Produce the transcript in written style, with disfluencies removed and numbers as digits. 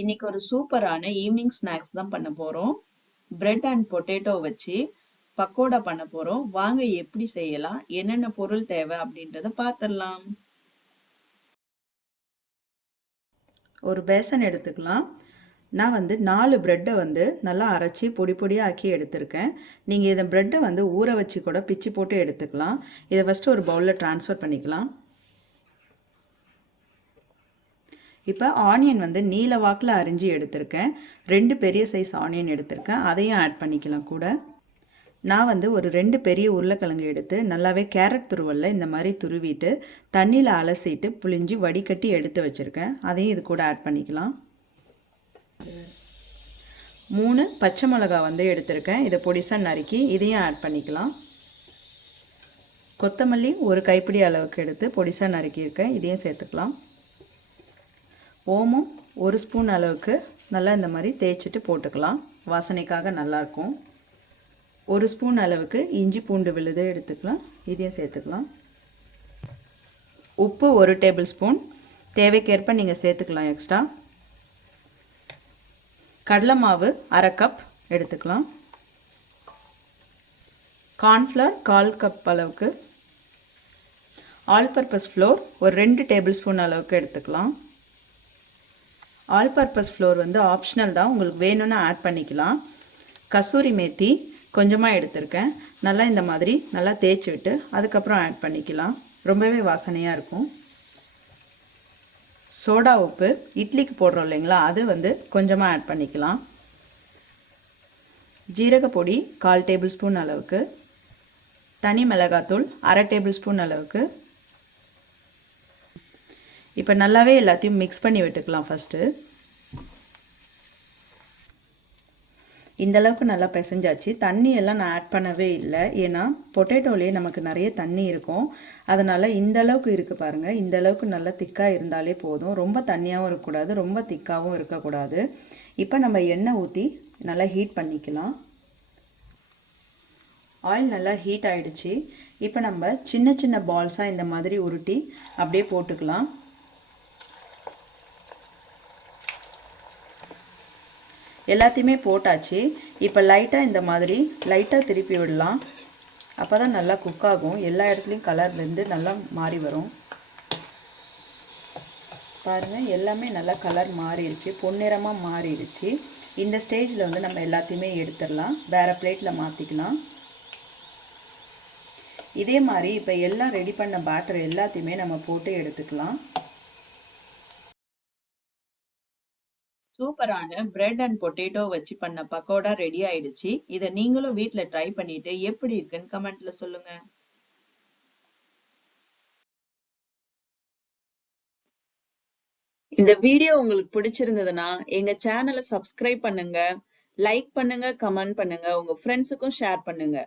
இன்னைக்கு ஒரு சூப்பரான ஈவினிங் ஸ்நாக்ஸ் தான் பண்ண போறோம். பிரெட் அண்ட் பொட்டேட்டோ வச்சு பக்கோடா பண்ண போறோம். வாங்க எப்படி செய்யலாம், என்னென்ன பொருள் தேவை அப்படின்றத பார்த்துடலாம். ஒரு பேசன் எடுத்துக்கலாம். நான் 4 பிரெட்டை நல்லா அரைச்சி பொடி பொடியாக ஆக்கி எடுத்திருக்கேன். நீங்கள் இதை பிரெட்டை ஊற வச்சு கூட பிச்சு போட்டு எடுத்துக்கலாம். இதை ஃபஸ்ட்டு ஒரு பவுலில் ட்ரான்ஸ்ஃபர் பண்ணிக்கலாம். இப்போ ஆனியன் நீல வாக்கில் அரிஞ்சு எடுத்திருக்கேன். 2 பெரிய சைஸ் ஆனியன் எடுத்திருக்கேன். அதையும் ஆட் பண்ணிக்கலாம் கூட. நான் ஒரு 2 பெரிய உருளைக்கிழங்கு எடுத்து நல்லாவே கேரட் துருவலில் இந்த மாதிரி துருவிட்டு தண்ணியில் அலசிட்டு புளிஞ்சு வடிகட்டி எடுத்து வச்சுருக்கேன். அதையும் இது கூட ஆட் பண்ணிக்கலாம். 3 பச்சை மிளகா எடுத்திருக்கேன். இதை பொடிசாக நறுக்கி இதையும் ஆட் பண்ணிக்கலாம். கொத்தமல்லி ஒரு கைப்பிடி அளவுக்கு எடுத்து பொடிசாக நறுக்கியிருக்கேன். இதையும் சேர்த்துக்கலாம். ஓமம் 1 ஸ்பூன் அளவுக்கு நல்லா இந்த மாதிரி தேய்ச்சிட்டு போட்டுக்கலாம். வாசனைக்காக நல்லாயிருக்கும். 1 ஸ்பூன் அளவுக்கு இஞ்சி பூண்டு விழுது எடுத்துக்கலாம். இதையும் சேர்த்துக்கலாம். உப்பு 1 டேபிள் ஸ்பூன், தேவைக்கேற்ப நீங்கள் சேர்த்துக்கலாம் எக்ஸ்ட்ரா. கடலை மாவு 1/2 கப் எடுத்துக்கலாம். கார்ன்ஃப்ளவர் 1/4 கப் அளவுக்கு. ஆல் பர்பஸ் ஃப்ளோர் ஒரு 2 டேபிள் ஸ்பூன் அளவுக்கு எடுத்துக்கலாம். ஆல் பர்பஸ் ஃப்ளோர் ஆப்ஷனல் தான், உங்களுக்கு வேணும்னா ஆட் பண்ணிக்கலாம். கசூரி மேத்தி கொஞ்சமாக எடுத்திருக்கேன். நல்லா இந்த மாதிரி நல்லா தேய்ச்சி விட்டு அதுக்கப்புறம் ஆட் பண்ணிக்கலாம். ரொம்பவே வாசனையாக இருக்கும். சோடா உப்பு இட்லிக்கு போடுறோம் இல்லைங்களா, அது கொஞ்சமாக ஆட் பண்ணிக்கலாம். ஜீரகப்பொடி 1/4 டேபிள் ஸ்பூன் அளவுக்கு. தனி மிளகாத்தூள் 1/2 டேபிள் ஸ்பூன் அளவுக்கு. இப்போ நல்லாவே எல்லாத்தையும் மிக்ஸ் பண்ணி விட்டுக்கலாம். ஃபஸ்ட்டு இந்தளவுக்கு நல்லா பிசைஞ்சாச்சு. தண்ணியெல்லாம் நான் ஆட் பண்ணவே இல்லை, ஏன்னா பொட்டேட்டோலேயே நமக்கு நிறைய தண்ணி இருக்கும். அதனால் இந்தளவுக்கு இருக்குது பாருங்கள். இந்தளவுக்கு நல்லா திக்காக இருந்தாலே போதும். ரொம்ப தண்ணியாகவும் இருக்கக்கூடாது, ரொம்ப திக்காகவும் இருக்கக்கூடாது. இப்போ நம்ம எண்ணெய் ஊற்றி நல்லா ஹீட் பண்ணிக்கலாம். ஆயில் நல்லா ஹீட் ஆகிடுச்சு. இப்போ நம்ம சின்ன சின்ன பால்ஸாக இந்த மாதிரி உருட்டி அப்படியே போட்டுக்கலாம். எல்லாத்தையுமே போட்டாச்சு. இப்போ லைட்டாக இந்த மாதிரி லைட்டாக திருப்பி விடலாம். அப்போ தான் நல்லா குக் ஆகும். எல்லா இடத்துலையும் கலர்லேருந்து நல்லா மாறி வரும். பாருங்கள், எல்லாமே நல்லா கலர் மாறிடுச்சு, பொன்னிறமாக மாறிடுச்சு. இந்த ஸ்டேஜில் நம்ம எல்லாத்தையுமே எடுத்துடலாம். வேறு பிளேட்டில் மாற்றிக்கலாம். இதே மாதிரி இப்போ எல்லாம் ரெடி பண்ண பேட்டர் எல்லாத்தையுமே நம்ம போட்டு எடுத்துக்கலாம். சூப்பரான பிரெட் அண்ட் பொட்டேட்டோ வச்சு பண்ண பக்கோடா ரெடி ஆயிடுச்சு. இதை நீங்களும் வீட்ல ட்ரை பண்ணிட்டு எப்படி இருக்குன்னு கமெண்ட்ல சொல்லுங்க. இந்த வீடியோ உங்களுக்கு பிடிச்சிருந்ததுன்னா எங்க சேனலை சப்ஸ்கிரைப் பண்ணுங்க, லைக் பண்ணுங்க, கமெண்ட் பண்ணுங்க, உங்க ஃப்ரெண்ட்ஸுக்கும் ஷேர் பண்ணுங்க.